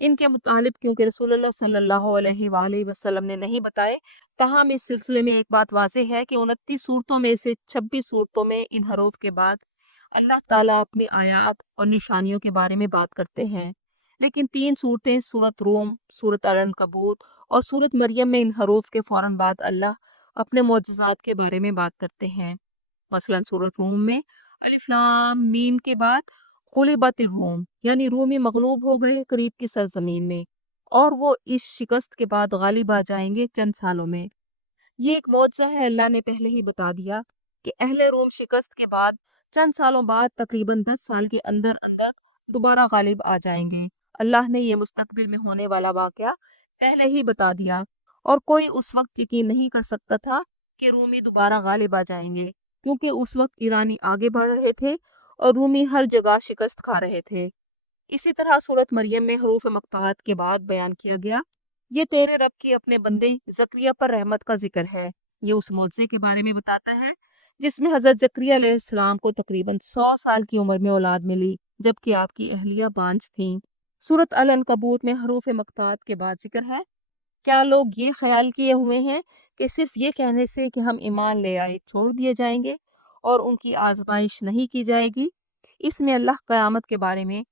ان کے مطالب کیونکہ رسول اللہ صلی اللہ علیہ وآلہ وسلم نے نہیں بتائے، تاہم اس سلسلے میں ایک بات واضح ہے کہ 29 صورتوں میں سے 26 صورتوں میں ان حروف کے بعد اللہ تعالیٰ اپنی آیات اور نشانیوں کے بارے میں بات کرتے ہیں، لیکن 3 صورتیں سورۃ روم، سورۃ العنکبوت اور سورۃ مریم میں ان حروف کے فوراً بعد اللہ اپنے معجزات کے بارے میں بات کرتے ہیں۔ مثلا سورۃ روم میں الف لام میم کے بعد غلبت الروم یعنی رومی مغلوب ہو گئے قریب کی سرزمین میں، اور وہ اس شکست کے بعد غالب آ جائیں گے چند سالوں میں۔ یہ ایک معجزہ ہے، اللہ نے پہلے ہی بتا دیا کہ اہل روم شکست کے بعد چند سالوں بعد تقریباً 10 سال کے اندر اندر دوبارہ غالب آ جائیں گے۔ اللہ نے یہ مستقبل میں ہونے والا واقعہ پہلے ہی بتا دیا، اور کوئی اس وقت یقین نہیں کر سکتا تھا کہ رومی دوبارہ غالب آ جائیں گے، کیونکہ اس وقت ایرانی آگے بڑھ رہے تھے اور رومی ہر جگہ شکست کھا رہے تھے۔ اسی طرح سورۃ مریم میں حروف مقطعات کے بعد بیان کیا گیا، یہ تیرے رب کی اپنے بندے زکریا پر رحمت کا ذکر ہے۔ یہ اس معجزے کے بارے میں بتاتا ہے جس میں حضرت زکریا علیہ السلام کو تقریباً 100 سال کی عمر میں اولاد ملی، جبکہ آپ کی اہلیہ بانجھ تھیں۔ سورۃ العنکبوت میں حروف مقطعات کے بعد ذکر ہے، کیا لوگ یہ خیال کیے ہوئے ہیں کہ صرف یہ کہنے سے کہ ہم ایمان لے آئے چھوڑ دیے جائیں گے اور ان کی آزمائش نہیں کی جائے گی؟ اس میں اللہ قیامت کے بارے میں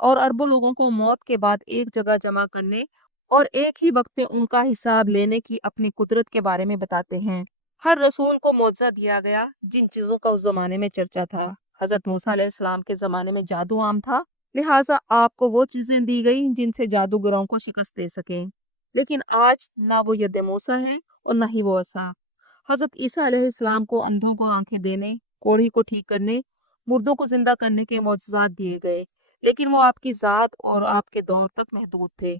اور اربوں لوگوں کو موت کے بعد ایک جگہ جمع کرنے اور ایک ہی وقت میں ان کا حساب لینے کی اپنی قدرت کے بارے میں بتاتے ہیں۔ ہر رسول کو معجزہ دیا گیا جن چیزوں کا اس زمانے میں چرچا تھا۔ حضرت موسیٰ علیہ السلام کے زمانے میں جادو عام تھا، لہٰذا آپ کو وہ چیزیں دی گئیں جن سے جادوگروں کو شکست دے سکیں، لیکن آج نہ وہ ید موسیٰ ہے اور نہ ہی وہ عصا۔ حضرت عیسیٰ علیہ السلام کو اندھوں کو آنکھیں دینے، کوڑھی کو ٹھیک کرنے، مردوں کو زندہ کرنے کے معجزات دیے گئے، لیکن وہ آپ کی ذات اور آپ کے دور تک محدود تھے۔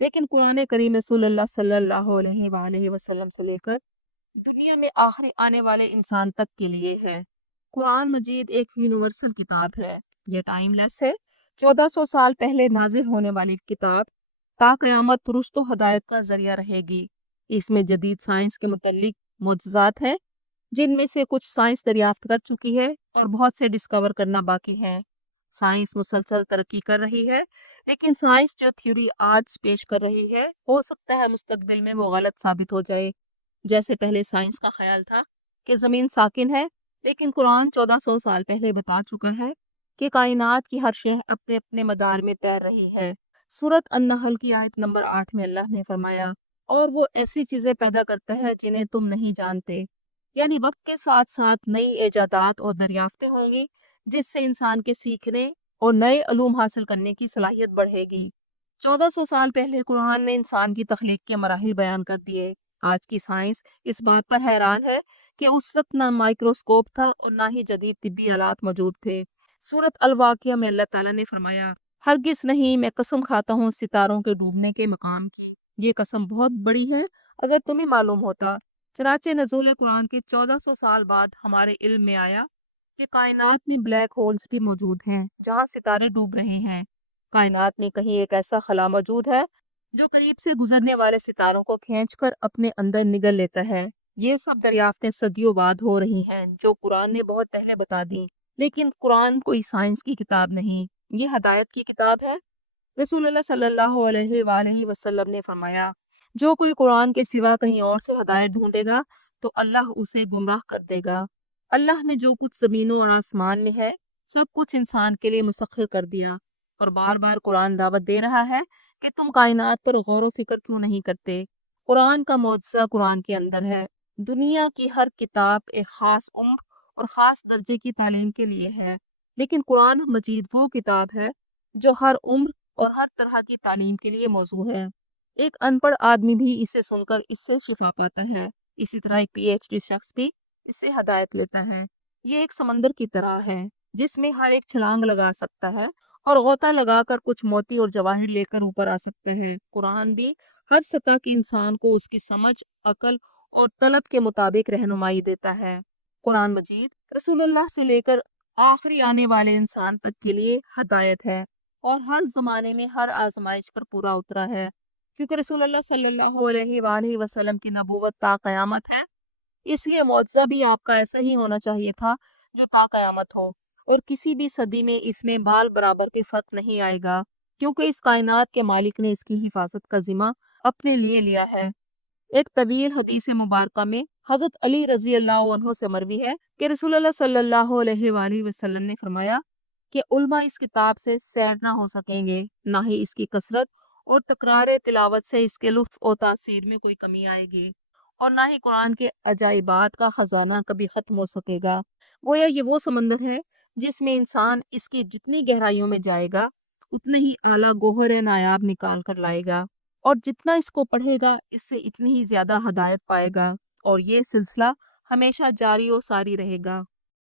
لیکن قرآن کریم رسول اللہ صلی اللہ علیہ وآلہ وسلم سے لے کر دنیا میں آخری آنے والے انسان تک کے لیے ہے۔ قرآن مجید ایک یونیورسل کتاب ہے، یہ ٹائم لیس ہے، 1400 سال پہلے نازل ہونے والی کتاب تا قیامت رشد و ہدایت کا ذریعہ رہے گی۔ اس میں جدید سائنس کے متعلق معجزات ہیں، جن میں سے کچھ سائنس دریافت کر چکی ہے اور بہت سے ڈسکور کرنا باقی ہے۔ سائنس مسلسل ترقی کر رہی ہے، لیکن سائنس جو تھیوری آج پیش کر رہی ہے ہو سکتا ہے مستقبل میں وہ غلط ثابت ہو جائے۔ جیسے پہلے سائنس کا خیال تھا کہ زمین ساکن ہے، لیکن قرآن 1400 سال پہلے بتا چکا ہے کہ کائنات کی ہر شے اپنے اپنے مدار میں تیر رہی ہے۔ سورۃ النحل کی آیت نمبر 8 میں اللہ نے فرمایا، اور وہ ایسی چیزیں پیدا کرتا ہے جنہیں تم نہیں جانتے، یعنی وقت کے ساتھ ساتھ نئی ایجادات اور دریافتیں ہوں گی جس سے انسان کے سیکھنے اور نئے علوم حاصل کرنے کی صلاحیت بڑھے گی۔ 1400 سال پہلے قرآن نے انسان کی تخلیق کے مراحل بیان کر دیے۔ آج کی سائنس اس بات پر حیران ہے کہ اس وقت نہ مائکروسکوپ تھا اور نہ ہی جدید طبی آلات موجود تھے۔ سورۃ الواقعہ میں اللہ تعالیٰ نے فرمایا، ہرگز نہیں، میں قسم کھاتا ہوں ستاروں کے ڈوبنے کے مقام کی، یہ قسم بہت بڑی ہے اگر تمہیں معلوم ہوتا۔ چنانچہ نزول قرآن کے 1400 سال بعد ہمارے علم میں آیا کہ کائنات میں بلیک ہولز بھی موجود ہیں جہاں ستارے ڈوب رہے ہیں۔ کائنات میں کہیں ایک ایسا خلا موجود ہے جو قریب سے گزرنے والے ستاروں کو کھینچ کر اپنے اندر نگل لیتا ہے۔ یہ سب دریافتیں صدیوں بعد ہو رہی ہیں جو قرآن نے بہت پہلے بتا دی، لیکن قرآن کوئی سائنس کی کتاب نہیں، یہ ہدایت کی کتاب ہے۔ رسول اللہ صلی اللہ علیہ وآلہ وسلم نے فرمایا، جو کوئی قرآن کے سوا کہیں اور سے ہدایت ڈھونڈے گا تو اللہ اسے گمراہ کر دے گا۔ اللہ نے جو کچھ زمینوں اور آسمان میں ہے سب کچھ انسان کے لیے مسخر کر دیا، اور بار بار قرآن دعوت دے رہا ہے کہ تم کائنات پر غور و فکر کیوں نہیں کرتے۔ قرآن کا معجزہ قرآن کے اندر ہے۔ دنیا کی ہر کتاب ایک خاص عمر اور خاص درجے کی تعلیم کے لیے ہے، لیکن قرآن مجید وہ کتاب ہے جو ہر عمر اور ہر طرح کی تعلیم کے لیے موزوں ہے۔ ایک ان پڑھ آدمی بھی اسے سن کر اس سے شفا پاتا ہے، اسی طرح ایک پی ایچ ڈی شخص بھی اس سے ہدایت لیتا ہے۔ یہ ایک سمندر کی طرح ہے جس میں ہر ایک چھلانگ لگا سکتا ہے اور غوطہ لگا کر کچھ موتی اور جواہر لے کر اوپر آ سکتا ہے۔ قرآن بھی ہر سطح کے انسان کو اس کی سمجھ، عقل اور طلب کے مطابق رہنمائی دیتا ہے۔ قرآن مجید رسول اللہ سے لے کر آخری آنے والے انسان تک کے لیے ہدایت ہے، اور ہر زمانے میں ہر آزمائش پر پورا اترا ہے، کیونکہ رسول اللہ صلی اللہ علیہ وآلہ وسلم کی نبوت تا قیامت ہے، اس لیے معجزہ بھی آپ کا ایسا ہی ہونا چاہیے تھا جو تا قیامت ہو، اور کسی بھی صدی میں اس میں بال برابر کے فرق نہیں آئے گا۔ کیونکہ اس کائنات کے مالک نے اس کی حفاظت کا ذمہ اپنے لیے لیا ہے۔ ایک طویل حدیث مبارکہ میں حضرت علی رضی اللہ عنہ سے مروی ہے کہ رسول اللہ صلی اللہ علیہ وآلہ وسلم نے فرمایا کہ علماء اس کتاب سے سیر نہ ہو سکیں گے، نہ ہی اس کی کثرت اور تکرار تلاوت سے اس کے لطف و تاثیر میں کوئی کمی آئے گی، اور نہ ہی قرآن کے عجائبات کا خزانہ کبھی ختم ہو سکے گا۔ گویا یہ وہ سمندر ہے جس میں انسان اس کی جتنی گہرائیوں میں جائے گا اتنے ہی اعلیٰ گوہر نایاب نکال کر لائے گا، اور جتنا اس کو پڑھے گا اس سے اتنی ہی زیادہ ہدایت پائے گا، اور یہ سلسلہ ہمیشہ جاری و ساری رہے گا۔